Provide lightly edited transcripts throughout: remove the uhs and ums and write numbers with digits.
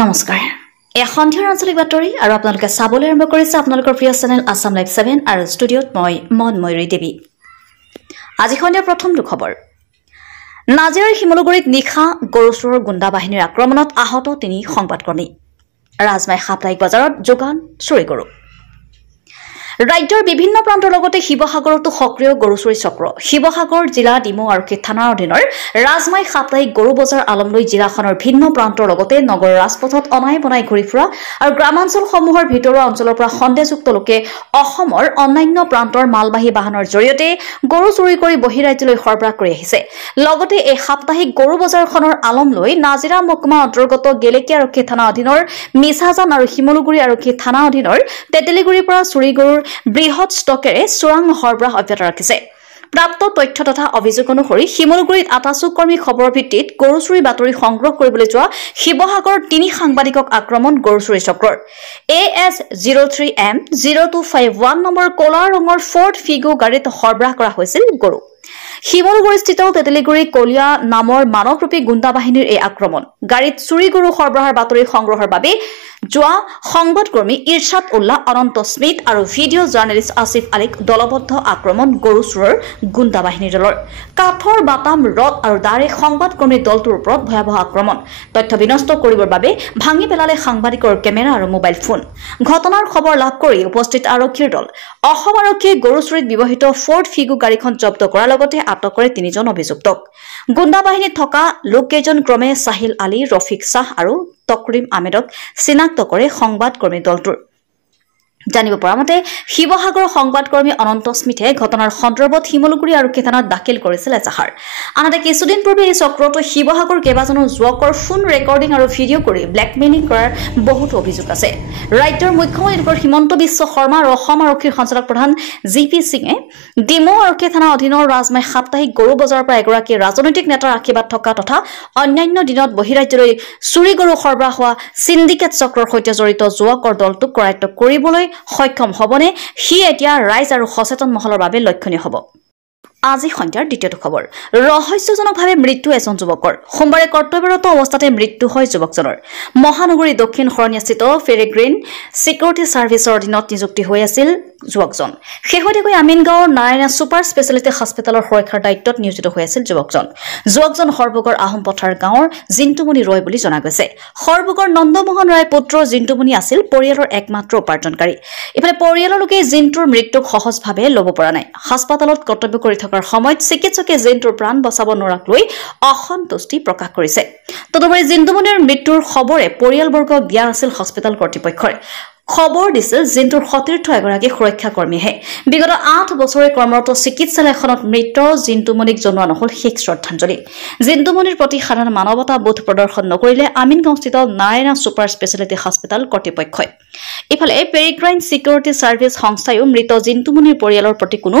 নমস্কাৰ সন্ধিয়াৰ আঞ্চলিক বাতৰি আৰু আপোনালোকে চাবলৈ আৰম্ভ কৰিছে আপোনালোকৰ প্ৰিয় চেনেল আসাম লাইভ 7 আৰু ষ্টুডিঅ'ত মই মনময়ূৰী দেৱী আজি সন্ধিয়াৰ প্ৰথম খবৰ নাজিৰাৰ শিমলুগুৰিত নিশা গৰুচোৰৰ গুণ্ডা বাহিনীৰ আক্ৰমণত আহত 3 সংবাদকৰ্মী ৰাজমাই সাপ্তাহিক বজাৰত যোগান চুৰি গৰু ৰাজ্যৰ বিভিন্ন প্ৰান্তৰ লগতে শিৱসাগৰতো সক্ৰিয় গৰুচুৰি চক্ৰ শিৱসাগৰ জিলা ডিমৌ আৰক্ষী থানাৰ অধীনৰ ৰাজমাই সাপ্তাহিক গৰু বজাৰ আলমলৈ জিলাখনৰ ভিন্ন প্ৰান্তৰ লগতে নগৰ ৰাজপথত অনাই বনাই ঘূৰি ফুৰা আৰু গ্ৰামাঞ্চলসমূহৰ ভিতৰুৱা অঞ্চলৰ পৰা সন্দেহযুক্ত লোকে অসমৰ অন্যান্য প্ৰান্তৰ মালবাহী বাহনৰ জৰিয়তে গৰু চুৰি কৰি বহিৰাজ্যলৈ সৰবৰাহ কৰি আহিছে লগতে এই সাপ্তাহিক গৰু বজাৰখনৰ আলমলৈ নাজিৰা মহকুমা অন্তৰ্গত গেলেকী আৰক্ষী থানা অধীনৰ মিছাজান আৰু শিমলুগুৰি আৰক্ষী থানা অধীনৰ তেতেলিগুৰিৰ পৰা চুৰি গৰুৰ বৃহৎ ষ্টকেৰে চোৰাং সৰবৰাহ অব্যাহত ৰাখিছে প্ৰাপ্ত তথ্য তথা অভিযোগ অনুসৰি শিমলুগুৰিত আটাচুক কৰ্মী খবৰ ভিত্তিত গৰু চুৰি বাতৰি সংগ্ৰহ কৰিবলৈ যোৱা শিৱসাগৰৰ 3 সাংবাদিকক আক্ৰমণ গৰু চুৰি চক্ৰৰ AS03M0251 নম্বৰ কলা ৰঙৰ ফৰ্ড ফিগো গাড়ীত সৰবৰাহ কৰা হৈছিল গৰু শিমলুগুৰিস্থিত তেতেলিগুৰি কলিয়া নামৰ মানৱৰূপী গুণ্ডা বাহিনীৰ এই আক্ৰমণ গাড়ীত চুৰি গৰু সৰবৰাহৰ বাতৰি সংগ্ৰহৰ বাবে যোৱা সংবাদকৰ্মী ইৰশাদ উল্লাহ অনন্ত স্মিথ আৰু ভিডিঅ জাৰ্নেলিষ্ট আসিফ আলীক দলবদ্ধ আক্ৰমণ গৰু চুৰৰ গুণ্ডা বাহিনীৰ দলৰ কাঠৰ বাটাম ৰড আৰু দাৰে সংবাদকৰ্মীৰ দলটোৰ ওপৰত ভয়াৱহ আক্ৰমণ তথ্য বিনষ্ট কৰিবৰ বাবে ভাঙি পেলালে সাংবাদিকৰ কেমেৰা আৰু মোবাইল ফোন ঘটনাৰ খবৰ লাভ কৰি উপস্থিত আৰক্ষীৰ দল অসম আৰক্ষীয়ে গৰু চুৰিত ব্যৱহৃত ফৰ্ড ফিগো গাড়ীখন জব্দ কৰাৰ লগতে আটক কৰে 3জন অভিযুক্তক গুণ্ডা বাহিনীত থকা লোককেইজন ক্ৰমে সাহিল আলী ৰফিক শাহ আৰু তকৰিম আহমেদক চিনাক্ত কৰে সংবাদকৰ্মী দলটোৰ জানিব পৰা মতে শিৱসাগৰৰ সংবাদকৰ্মী অনন্ত স্মিথে ঘটনাৰ সন্দৰ্ভত শিমলুগুৰি আৰক্ষী থানাত দাখিল কৰিছিল এজাহাৰ আনহাতে কিছুদিন পূৰ্বে এই চক্ৰটো শিৱসাগৰ কেইবাজনো যুৱকৰ ফোন ৰেকৰ্ডিং আৰু ভিডিঅ' কৰি ব্লেকমেইলিং কৰাৰ বহুতো অভিযোগ আছে ৰাজ্যৰ মুখ্যমন্ত্ৰী ডক্টৰ হিমন্ত বিশ্ব শৰ্মা আৰু অসম আৰক্ষীৰ সঞ্চালক প্ৰধান জিপি সিঙে ডিমৌ আৰক্ষী থানাৰ অধীনৰ ৰাজমাই সাপ্তাহিক গৰু বজাৰৰ পৰা এগৰাকী ৰাজনৈতিক নেতাৰ আশীৰ্বাদ থকা তথা অন্যান্য দিনত বহিৰাজ্যলৈ চুৰি গৰু সৰবৰাহ হোৱা সিন্ডিকেট চক্ৰৰ সৈতে জড়িত যুৱকৰ দলটোক কৰায়ত্ব কৰিবলৈ সক্ষম হবনে সি এতিয়া ৰাইজ আৰু সচেতন মহলৰ বাবে লক্ষণীয় হ'ব আজি সন্ধিয়াৰ দ্বিতীয়টো খবৰ ৰহস্যজনকভাৱে মৃত্যু এজন যুৱকৰ সোমবাৰে কৰ্তব্যৰত অৱস্থাতে মৃত্যু হয় যুৱকজনৰ মহানগৰী দক্ষিণ শৰণীয়াস্থিত ফেৰেগ্ৰীণ সিকিউৰিটি সাৰ্ভিসৰ অধীনত নিযুক্তি হৈ আছিল যুৱকজন শেহতীয়াকৈ আমিনগাঁৱৰ নাৰায়ণা ছুপাৰ স্পেচিয়েলিটি হস্পিটেলৰ সুৰক্ষাৰ দায়িত্বত নিয়োজিত হৈ আছিল যুৱকজন সৰবগৰ আহোম পথাৰ গাঁৱৰ জিন্তুমণি ৰয় বুলি জনা গৈছে সৰবগৰ নন্দমোহন ৰায় পুত্ৰ জিন্তুমণি আছিল পৰিয়ালৰ একমাত্ৰ উপাৰ্জনকাৰী ইফালে পৰিয়ালৰ লোকে জিন্তুৰ মৃত্যুক সহজভাৱে ল'ব পৰা নাই হাস্পতালত কৰ্তব্য কৰি থকাৰ সময়ত চিকিৎসকে জিন্তুৰ প্ৰাণ বচাব নোৱাৰাক লৈ অসন্তুষ্টি প্ৰকাশ কৰিছে তদুপৰি জিন্তুমণিৰ মৃত্যুৰ খবৰে পৰিয়ালবৰ্গক দিয়া আছিল হস্পিটেল কৰ্তৃপক্ষই খবৰ দিছিল জিন্তুৰ সতীৰ্থ এগৰাকী সুৰক্ষা কৰ্মীহে বিগত 8 বছৰে কৰ্মৰত চিকিৎসালয়খনত মৃত জিন্তুমণিক জনোৱা নহল শেষ শ্ৰদ্ধাঞ্জলি জিন্তুমণিৰ প্ৰতি সাধাৰণ মানৱতা বোধ প্ৰদৰ্শন নকৰিলে আমিনগাঁওস্থিত নাৰায়ণা ছুপাৰ স্পেচিয়েলিটি হস্পিটেল কৰ্তৃপক্ষই ইফালে পেৰিগ্ৰাইন সিকিউৰিটি সাৰ্ভিস সংস্থায়ো মৃত জিন্তুমণিৰ পৰিয়ালৰ প্ৰতি কোনো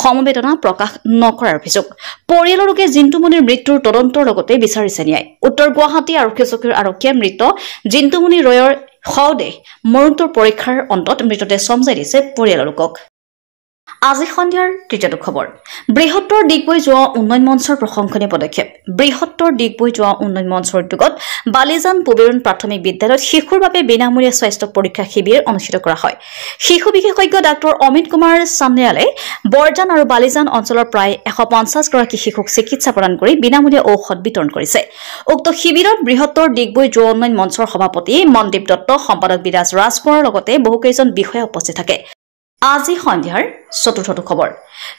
সমবেদনা প্ৰকাশ নকৰাৰ অভিযোগ পৰিয়ালৰ লোকে জিন্তুমণিৰ মৃত্যুৰ তদন্তৰ লগতে বিচাৰিছে ন্যায় উত্তৰ গুৱাহাটী আৰক্ষী চকীৰ আৰক্ষীয়ে মৃত জিন্তুমণি ৰয়ৰ সৌদেহ মৰণোত্তৰ পৰীক্ষাৰ অন্তত মৃতদেহ চমজাই দিছে পৰিয়ালৰ লোকক আজি সন্ধিয়াৰ তৃতীয়টো খবৰ বৃহত্তৰ ডিগবৈ যোৱা উন্নয়ন মঞ্চৰ প্ৰশংসনীয় পদক্ষেপ বৃহত্তৰ ডিগবৈ যোৱা উন্নয়ন মঞ্চৰ উদ্যোগত বালিজান পবিৰণ প্ৰাথমিক বিদ্যালয়ত শিশুৰ বাবে বিনামূলীয়া স্বাস্থ্য পৰীক্ষা শিবিৰ অনুষ্ঠিত কৰা হয় শিশু বিশেষজ্ঞ ডাক্তৰ অমিত কুমাৰ চান্দিয়ালে বৰজান আৰু বালিজান অঞ্চলৰ প্ৰায় 150 গৰাকী শিশুক চিকিৎসা প্ৰদান কৰি বিনামূলীয়া ঔষধ বিতৰণ কৰিছে উক্ত শিবিৰত বৃহত্তৰ ডিগবৈ যোৱা উন্নয়ন মঞ্চৰ সভাপতি মনদীপ দত্ত সম্পাদক বিৰাজ ৰাজকোঁৱৰৰ লগতে বহুকেইজন বিষয়া উপস্থিত থাকে আজি সন্ধিয়াৰ চতুৰ্থটো খবৰ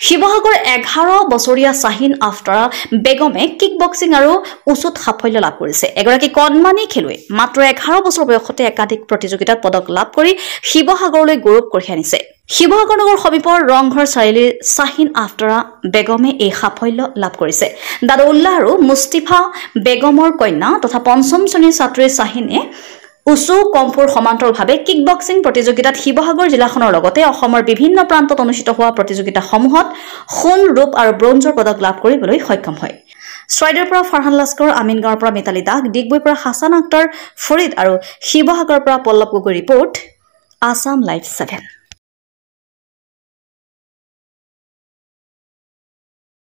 শিৱসাগৰ 11 বছৰীয়া শাহিন আফতাৰা বেগমে কিক বক্সিং আৰু উচুত সাফল্য লাভ কৰিছে এগৰাকী কণমানি খেলুৱৈ মাত্ৰ 11 বছৰ বয়সতে একাধিক প্ৰতিযোগিতাত পদক লাভ কৰি শিৱসাগৰলৈ গৌৰৱ কঢ়িয়াই আনিছে শিৱসাগৰ নগৰ সমীপৰ ৰংঘৰ চাৰিআলিৰ শাহিন আফতাৰা বেগমে এই সাফল্য লাভ কৰিছে দাদা উল্লাহ আৰু মুস্তিফা বেগমৰ কন্যা তথা 5ম শ্ৰেণীৰ ছাত্ৰী শাহিনে উচু কম্ফুৰ সমান্তৰালভাৱে কিক বক্সিং প্ৰতিযোগিতাত শিৱসাগৰ জিলাখনৰ লগতে অসমৰ বিভিন্ন প্ৰান্তত অনুষ্ঠিত হোৱা প্ৰতিযোগিতাসমূহত সোণ ৰূপ আৰু ব্ৰঞ্জৰ পদক লাভ কৰিবলৈ সক্ষম হয় চৰাইদেউৰ পৰা ফাৰহান লাস্কৰ আমিনগাঁৱৰ পৰা মিতালী দাস ডিগবৈৰ পৰা হাছান আক্তাৰ ফৰিদ আৰু শিৱসাগৰৰ পৰা পল্লৱ গগৈ ৰিপৰ্ট আসাম লাইভ 7